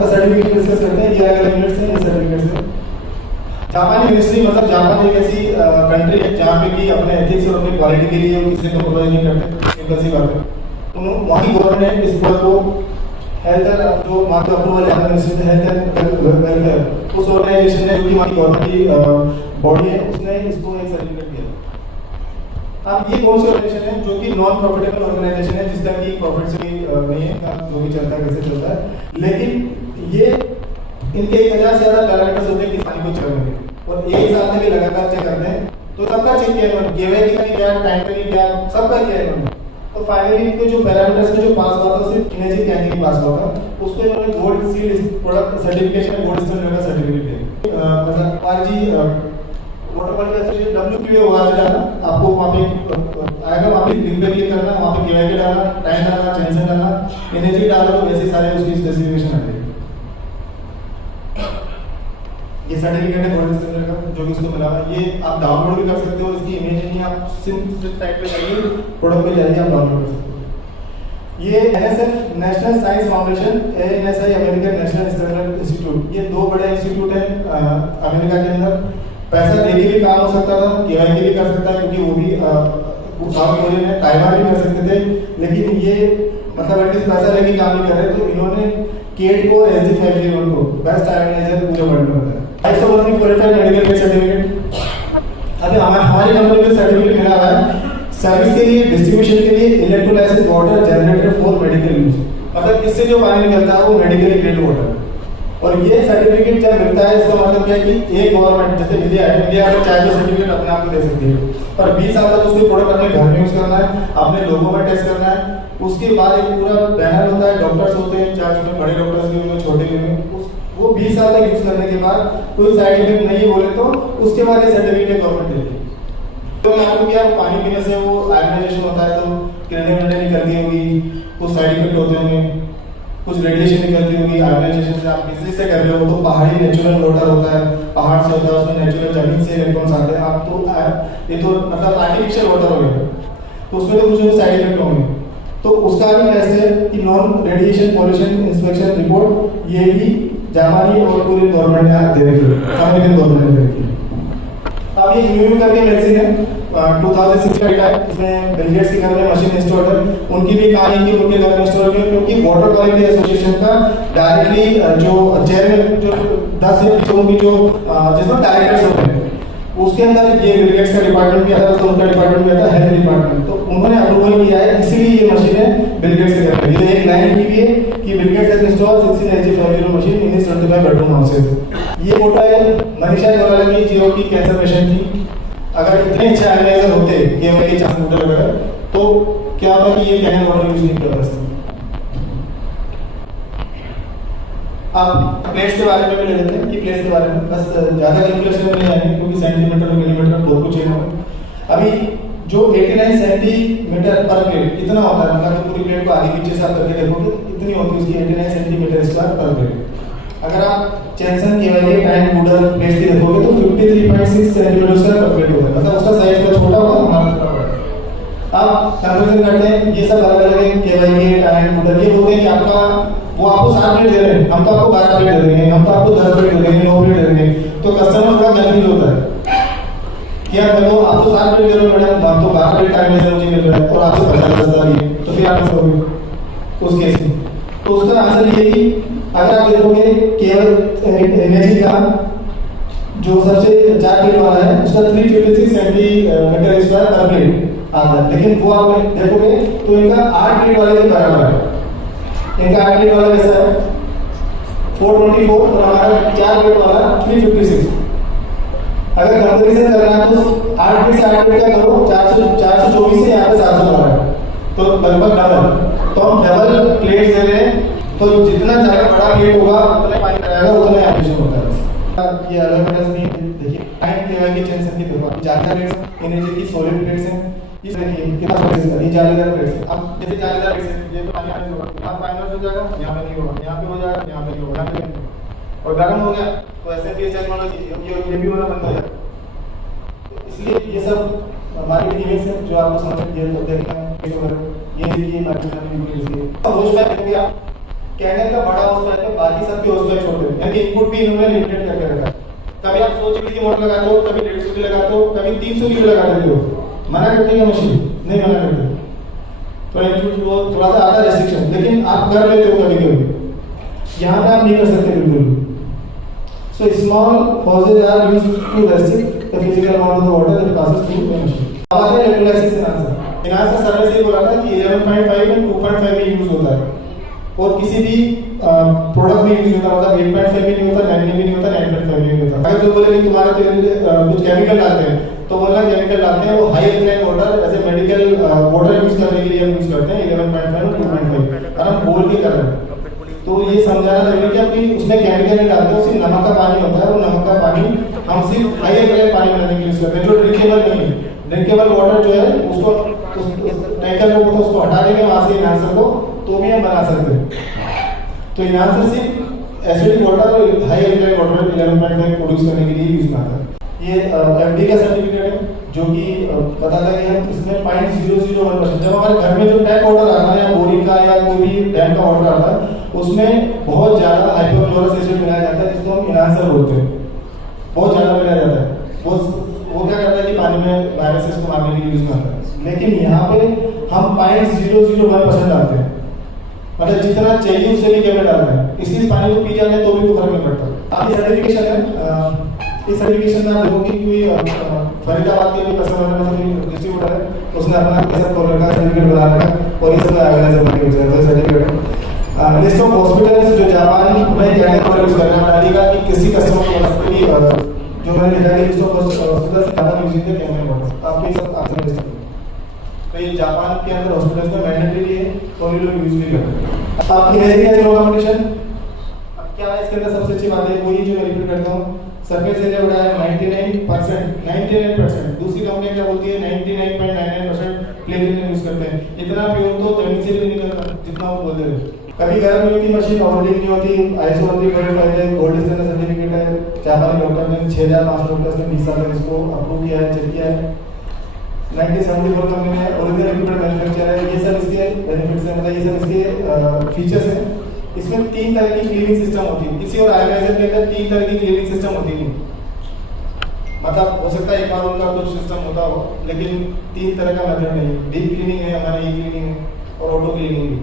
का certificate discuss करते हैं। ये अलग यूनिट्स हैं, ये सर्टिफिकेट्स हैं। जापानी मिनिस्ट्री मतलब जापान एक ऐसी कंट्री है जहाँ पे कि अपने एथिक्स और अपनी क्वालिटी के लिए किसी को प्रोवाइड नहीं करते, सिंपल सी बात है। वहाँ की गवर्नमेंट ने इस पर को हेल्थ जो वहाँ का अप्रूवल है मिनिस्ट्री हेल्थ एंड वेलफेयर, उस ऑर्गेनाइजेशन ने जो कि वहाँ की गवर्नमेंट की बॉडी है उसने इसको एक सर्टिफिकेट दिया। अब ये कौन सी ऑर्गेनाइजेशन है जो कि नॉन प्रॉफिटेबल ऑर्गेनाइजेशन है, जिसका कि प्रॉफिट से नहीं है, जो भी चलता है कैसे चलता है, लेकिन ये इनके 1000 से ज्यादा पैरामीटर्स होते हैं किसानी को चेक करने के, और एक साल में भी लगातार चेक करते हैं। तो सबका चेक किया इन्होंने, केवाईसी का भी किया, टाइम का भी किया, सबका किया इन्होंने। तो फाइनली इनके जो पैरामीटर्स में जो पास हुआ था सिर्फ इनर्जी कैंटीन पास हुआ था, उसको इन्होंने gold seal product certification gold standard का सर्टिफिकेट दिया। मतलब आरजी वाटर क्वालिटी एसोसिएशन WQA होगा डालना, आपको वहाँ पे आएगा, वहाँ पे लिंक पे क्लिक करना, वहाँ पे केवाईसी डालना, टाइम डालना, चेंसन डालना, एनर्जी डालना, तो वैसे सारे उसकी स्पेसिफिकेशन आ जाएगी। ये सर्टिफिकेट है गोल्ड स्टैंडर्ड का जो कि इसको मिला है। ये आप डाउनलोड भी कर सकते हो, इसकी इमेज नहीं, आप सिंपल टाइप पे जाइए, प्रोडक्ट पे जाइए, आप डाउनलोड कर सकते हो। ये NSF national science foundation, ANSI American national standard institute, ये दो बड़े इंस्टीट्यूट हैं अमेरिका के अंदर। पैसा देके भी काम हो सकता था, केवाईसी भी कर सकता है, क्योंकि वो भी साउथ कोरिया में ताइवान भी कर सकते थे, लेकिन ये मतलब एटलीस्ट पैसा लेके काम नहीं कर रहे। तो इन्होंने केट को SG50 को बेस्ट ऑर्गेनाइजर पूरे वर्ल्ड में बताया। Types of earning qualified medical care certificate, अभी हमारी कंपनी में सर्टिफिकेट मिला हुआ है सर्विस के लिए, डिस्ट्रीब्यूशन के लिए, electrolysis water generated for medical use, मतलब इससे जो पानी निकलता है वो मेडिकली ग्रेड वाटर। और ये सर्टिफिकेट जब मिलता है इसका मतलब क्या है कि एक गवर्नमेंट जैसे इंडिया अगर चाहे तो सर्टिफिकेट अपने आप को दे सकती है, पर 20 साल तक उसको प्रोडक्ट अपने घर में यूज करना है, अपने लोगों में टेस्ट करना है। उसके बाद एक पूरा पैनल होता है, डॉक्टर्स होते हैं, चाहे उसमें बड़े डॉक्टर्स भी होंगे, छोटे भी होंगे, वो 20 साल तक यूज करने के बाद कोई साइड इफेक्ट नहीं बोले तो उसके बाद ये सर्टिफिकेट गवर्नमेंट देती है। तो आपको क्या पानी पीने से वो आयनाइजेशन होता है, तो किरणें निकलती होगी, कुछ साइड इफेक्ट होते होंगे, कुछ रेडिएशन निकलती होगी आयनाइजेशन से, आप बिजली से कर रहे हो तो पहाड़ी नेचुरल वाटर होता है, पहाड़ से होता है, उसमें नेचुरल जमीन से इलेक्ट्रॉन्स आते हैं, आप तो ये तो मतलब आर्टिफिशियल वाटर हो गया, तो उसमें तो कुछ साइड इफेक्ट होंगे। तो उसका भी टेस्ट है कि non radiation pollution inspection report, ये भी जापानी और पूरी गवर्नमेंट ने दे रखी है, अमेरिकन गवर्नमेंट ने दे रखी है। अब ये न्यू करके मेडिसिन है 2006 का डेटा है, इसमें बिल गेट्स के घर में मशीन इंस्टॉल है, उनकी भी कहानी की उनके घर में इंस्टॉल की, क्योंकि वाटर क्वालिटी एसोसिएशन का डायरेक्टली जो चेयरमैन जो 10 या 20 की जो जिसमें डायरेक्टर्स होते हैं उसके अंदर ये बिल गेट्स का डिपार्टमेंट भी आता है, तो उनका डिपार्टमेंट भी आता है हेल्थ डिपार्टमेंट, तो उन्होंने अप्रूवल किया है, इसीलिए ये मशीनें बिल गेट्स के घर में। ये एक लाइन की भी है कि Bill Gates has installed 16 SG50 machine in his 25 bedroom houses. ये फोटो है मनीषा गोयल की जो कि कैंसर पेशेंट थी। अगर इतने अच्छे एनालाइजर होते केवाईसी कंप्यूटर वगैरह तो क्या होता कि ये कैन वाटर यूज नहीं करता था। अब प्लेट्स के बारे में भी ले लेते हैं कि प्लेट्स के बारे में बस ज्यादा कैलकुलेशन में नहीं आएंगे क्योंकि सेंटीमीटर मिलीमीटर बहुत कुछ है। अभी जो 89 सेंटीमीटर पर प्लेट इतना होता है, मतलब पूरी प्लेट को आगे पीछे से आप करके देखोगे इतनी होती है उसकी 89 सेंटीमीटर स्क्वायर पर प्लेट। अगर आप चेंसन केवाईसी टाइम वुडर प्लेट्स की देखोगे तो 53.6 सेंटीमीटर स्क्वायर पर प्लेट होता है, मतलब उसका साइज थोड़ा छोटा होगा, हमारा छोटा होगा। अब कंपैरिजन करते हैं, ये सब अलग अलग है केवाईसी टाइम वुडर, ये होते हैं कि आपका वो आपको 7 प्लेट दे रहे हैं, हम तो आपको 12 प्लेट दे देंगे, हम तो आपको 10 प्लेट दे देंगे, 9 प्लेट दे देंगे, तो कस्टमर थोड़ा कंफ्यूज होता है क्या बोलो आप तो 7 प्लेट दे रहे हो मैडम, हम तो 12 प्लेट टाइम मुझे मिल रहा है और आपसे 50 सस्ता भी है, तो फिर आप कैसे करोगे उस केस में? तो उसका आंसर ये है कि अगर आप देखोगे केवल एनर्जी का जो सबसे 4 प्लेट वाला है उसका 356 सेंटीमीटर स्क्वायर पर प्लेट आता है, लेकिन वो आप देखोगे तो इनका 8 प्लेट वाले के बराबर है। इनका 8 प्लेट वाला कैसा है 424 और हमारा 4 प्लेट वाला 356। अगर कंपैरिजन करना है तो 8 प्लेट से 8 प्लेट क्या करो 424 से यहाँ पे 712 है, तो लगभग डबल। तो हम डबल प्लेट दे रहे हैं, तो जितना ज्यादा बड़ा प्लेट होगा उतना पानी रहेगा, उतना एप्लीकेशन होता है। ये अलग अलग भी देखिए टाइम केवाईसी चेंसन की देखो ज्यादा प्लेट्स एनर्जी की सॉलिड प्लेट्स हैं, इस देखिए कितना प्लेट्स है, ये 4000 प्लेट्स है। अब जैसे 4000 प्लेट्स है ये तो पानी में होगा, यहाँ फाइनल हो जाएगा, यहाँ पे नहीं होगा, यहाँ पे हो जाएगा, यहाँ पे नहीं होगा, यहाँ पे नहीं होगा, और गर्म हो गया तो ऐसे भी टेक्नोलॉजी ये भी होना बनता है। इसलिए ये सब हमारी इमेज है जो आपको समझ ये देखना है, ये देखिए मार्केट में इसलिए अब होश में हो गया कैनन का बड़ा होस्ट है, बाकी सबके होस्ट है छोटे, यानी इनपुट भी इन्होंने लिमिटेड करके रखा है। कभी आप 100 GB की मोटर लगाते हो, कभी 150 की लगाते हो, कभी 300 की लगा देते हो। मना करती है मशीन? नहीं मना करती। तो इनपुट वो थोड़ा सा आता है रेस्ट्रिक्शन, लेकिन आप कर लेते हो कभी कभी। यहाँ पे आप नहीं कर सकते बिल्कुल। So small hoses are used to restrict the physical amount of the water that passes through the machine. अब आते हैं इलेक्ट्रोलाइसिस एनहांसर। एनहांसर सर्वे से बोला था कि 11.5 में 2.5 में यूज होता है, और किसी भी प्रोडक्ट में यूज होता है, मतलब 8.5 में नहीं होता, 9 में भी नहीं होता, 9.5 में नहीं होता। अगर जो बोले कि तुम्हारे कुछ केमिकल डालते हैं, तो बोलना केमिकल डालते हैं वो high alkaline water as a medical water use करने के लिए हम यूज करते हैं 11.5 और 2.5, और हम बोल के कर रहे हैं। तो ये समझाना जरूरी है कि उसमें केमिकल नहीं डालते, वो सिर्फ नमक का पानी होता है, और नमक का पानी हम सिर्फ हाई एल्कलाइन पानी बनाने के लिए यूज करते हैं, जो ड्रिंकेबल नहीं है। ड्रिंकेबल वाटर जो है उसको टैंकर को उसको हटा देंगे वहां से एनहांसर को, तो भी हम बना सकते हैं। तो एनहांसर सिर्फ एसिडिक वाटर और हाई एल्कलाइन वाटर 11.5 प्रोड्यूस करने के लिए यूज में आता है। ये एफडी का सर्टिफिकेट है, जो कि बताता है कि हम इसमें 0.001%, जब हमारे घर में जो टैप वाटर आता है या बोरिंग का या कोई भी डैम का वाटर आता है, उसमें बहुत ज्यादा हाइपोक्लोरस एसिड मिलाया जाता है, जिसको हम एनहांसर बोलते हैं। बहुत ज्यादा मिलाया जाता है, वो क्या करता है कि पानी में वायरसेस को मारने के लिए यूज में आता है। लेकिन यहाँ पे हम 0.001% डालते हैं, मतलब जितना चाहिए उससे भी कम डालते हैं, इसलिए पानी को पी जाते हैं तो भी कोई फर्क नहीं पड़ता। आप ये सर्टिफिकेशन है, इस सर्टिफिकेशन में आप देखोगे कि कोई फरीदाबाद के भी कस्टमर है, डिस्ट्रीब्यूटर है, उसने अपना कैसा खोल रखा है, सर्टिफिकेट बना रखा है, और ये सब ऑर्गेनाइजर बन के तो सर्टिफिकेट लिस्ट ऑफ हॉस्पिटल्स जो जापान में कैनन को यूज करना डालेगा कि किसी कस्टमर को मतलब जो मैंने लिखा है list of hospitals Japan using the Kangen water, आप ये सब आंसर दे सकते हैं। तो ये जापान के अंदर हॉस्पिटल्स में मैंडेटरी है, और ये लोग यूज भी करते हैं। आप इमेजिंग है जो कंपटीशन, अब क्या है इसके अंदर सबसे अच्छी बात है वही जो मैं रिपीट करता हूँ, सरफेस एरिया बढ़ा है 99%। दूसरी कंपनी क्या बोलती है 99.99% प्लेटिनम यूज करते हैं। इतना प्योर तो जमीन से भी नहीं निकलता जितना वो बोलते हैं। कभी गर्म नहीं होती मशीन, ओवरलोड नहीं होती, ISO 13485 है, गोल्ड स्टैंडर्ड सर्टिफिकेट है, जापानी डॉक्टर ने 6500 डॉक्टर्स ने 20 साल तक इसको अप्रूव किया है, चेक किया है। 1974 कंपनी है, ओरिजिनल इक्विपमेंट मैन्युफैक्चरर है। ये सब इसके बेनिफिट्स हैं, मतलब ये सब इसके फीचर्स हैं। इसमें 3 तरह की क्लीनिंग सिस्टम होती है, किसी और आयोनाइजर के अंदर 3 तरह की क्लीनिंग सिस्टम होती है। मतलब हो सकता है एक बार उनका कुछ सिस्टम होता हो, लेकिन 3 तरह का मेथड नहीं है। डीप क्लीनिंग है, हमारा ये क्लीनिंग है, और ऑटो क्लीनिंग भी।